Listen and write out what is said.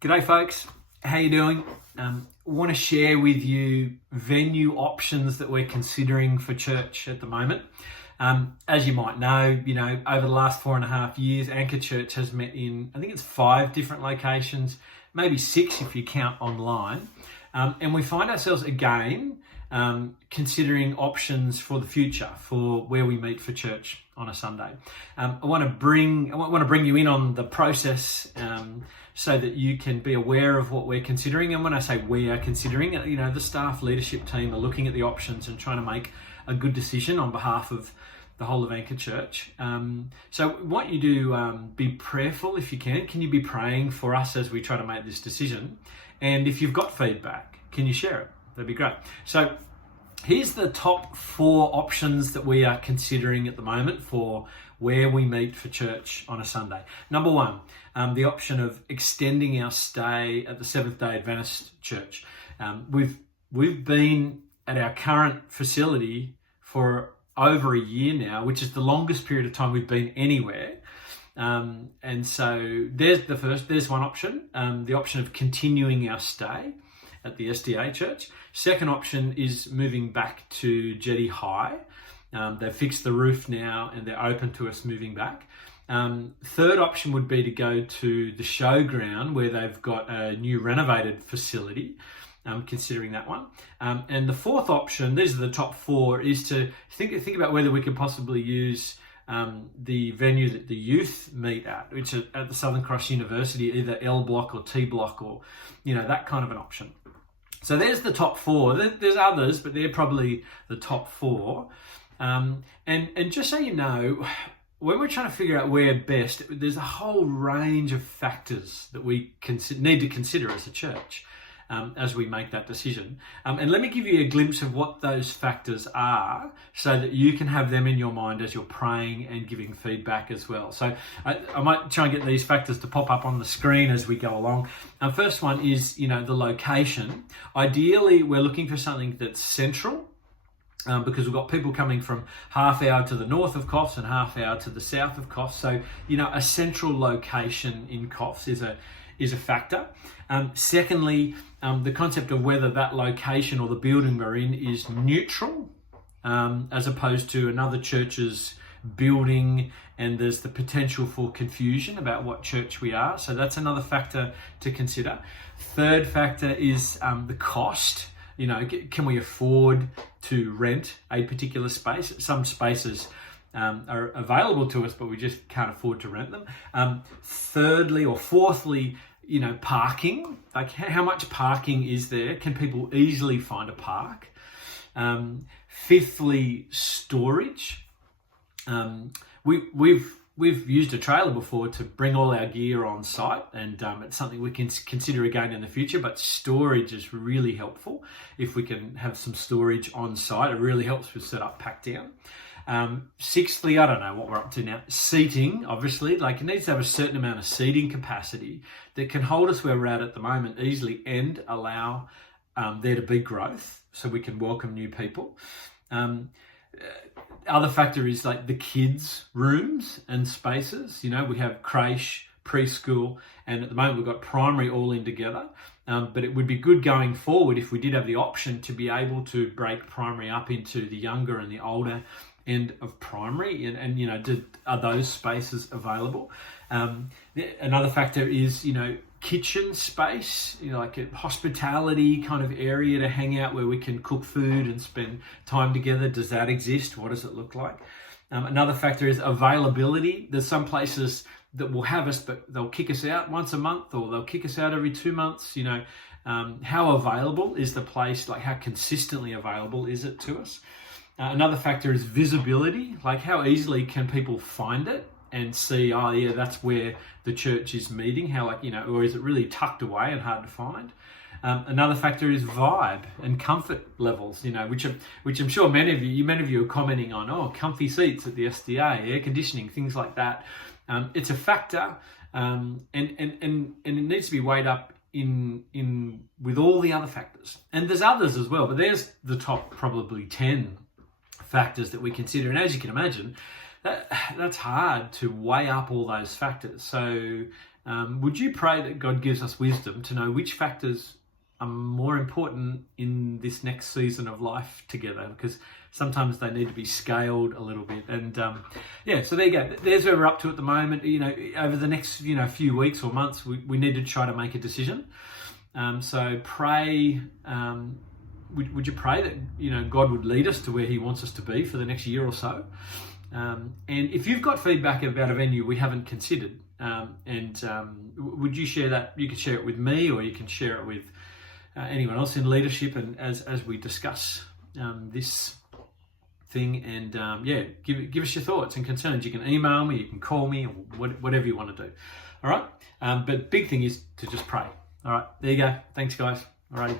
G'day folks, how you doing? Want to share with you venue options that we're considering for church at the moment. As you might know, over the last 4.5 years, Anchor Church has met in, I think it's 5 different locations, maybe 6 if you count online. And we find ourselves again considering options for the future for where we meet for church on a Sunday. I want to bring you in on the process so that you can be aware of what we're considering. And when I say we are considering, the staff leadership team are looking at the options and trying to make a good decision on behalf of the whole of Anchor Church. So we want you to be prayerful if you can. Can you be praying for us as we try to make this decision? And if you've got feedback, can you share it? That'd be great. So here's the top 4 options that we are considering at the moment for where we meet for church on a Sunday. Number 1, the option of extending our stay at the Seventh-day Adventist Church. We've been at our current facility for over a year now, which is the longest period of time we've been anywhere. And so there's one option, the option of continuing our stay at the SDA Church. Second option is moving back to Jetty High. They've fixed the roof now and they're open to us moving back. Third option would be to go to the showground where they've got a new renovated facility. Considering that one. And the fourth option, these are the top 4, is to think about whether we could possibly use the venue that the youth meet at, which is at the Southern Cross University, either L block or T block or, that kind of an option. So there's the top 4. There's others, but they're probably the top 4. And just so you know, when we're trying to figure out where best, there's a whole range of factors that we need to consider as a church as we make that decision. And let me give you a glimpse of what those factors are so that you can have them in your mind as you're praying and giving feedback as well. So I might try and get these factors to pop up on the screen as we go along. First one is, the location. Ideally, we're looking for something that's central, because we've got people coming from half hour to the north of Coffs and half hour to the south of Coffs. So, a central location in Coffs is a factor. Secondly, the concept of whether that location or the building we're in is neutral, as opposed to another church's building, and there's the potential for confusion about what church we are. So that's another factor to consider. Third factor is the cost. Can we afford to rent a particular space? Some spaces are available to us, but we just can't afford to rent them. Thirdly or fourthly, parking. Like how much parking is there? Can people easily find a park? Fifthly, storage. We've used a trailer before to bring all our gear on site, and it's something we can consider again in the future, but storage is really helpful. If we can have some storage on site, it really helps with set up, pack down. Sixthly, I don't know what we're up to now. Seating, obviously, it needs to have a certain amount of seating capacity that can hold us where we're at the moment easily and allow there to be growth so we can welcome new people. Other factor is the kids' rooms and spaces. We have creche, preschool, and at the moment we've got primary all in together. But it would be good going forward if we did have the option to be able to break primary up into the younger and the older end of primary, and are those spaces available? Another factor is kitchen space, like a hospitality kind of area to hang out where we can cook food and spend time together. Does that exist? What does it look like? Another factor is availability. There's some places that will have us, but they'll kick us out once a month, or they'll kick us out every 2 months. How available is the place? How consistently available is it to us? Another factor is visibility. How easily can people find it and see, oh yeah, that's where the church is meeting? Or is it really tucked away and hard to find? Another factor is vibe and comfort levels, which I'm sure many of you are commenting on. Comfy seats at the SDA, air conditioning, things like that. It's a factor, and it needs to be weighed up in with all the other factors. And there's others as well, but there's the top probably 10 factors that we consider. And as you can imagine, that's hard to weigh up all those factors. So would you pray that God gives us wisdom to know which factors are more important in this next season of life together? Because sometimes they need to be scaled a little bit. And so there you go. There's where we're up to at the moment. Over the next few weeks or months, we need to try to make a decision. So pray. Would you pray that God would lead us to where He wants us to be for the next year or so? And if you've got feedback about a venue we haven't considered, would you share that? You can share it with me, or you can share it with anyone else in leadership, and as we discuss this thing, and give us your thoughts and concerns. You can email me, you can call me, or whatever you want to do. All right, but big thing is to just pray. All right, there you go. Thanks, guys. All right.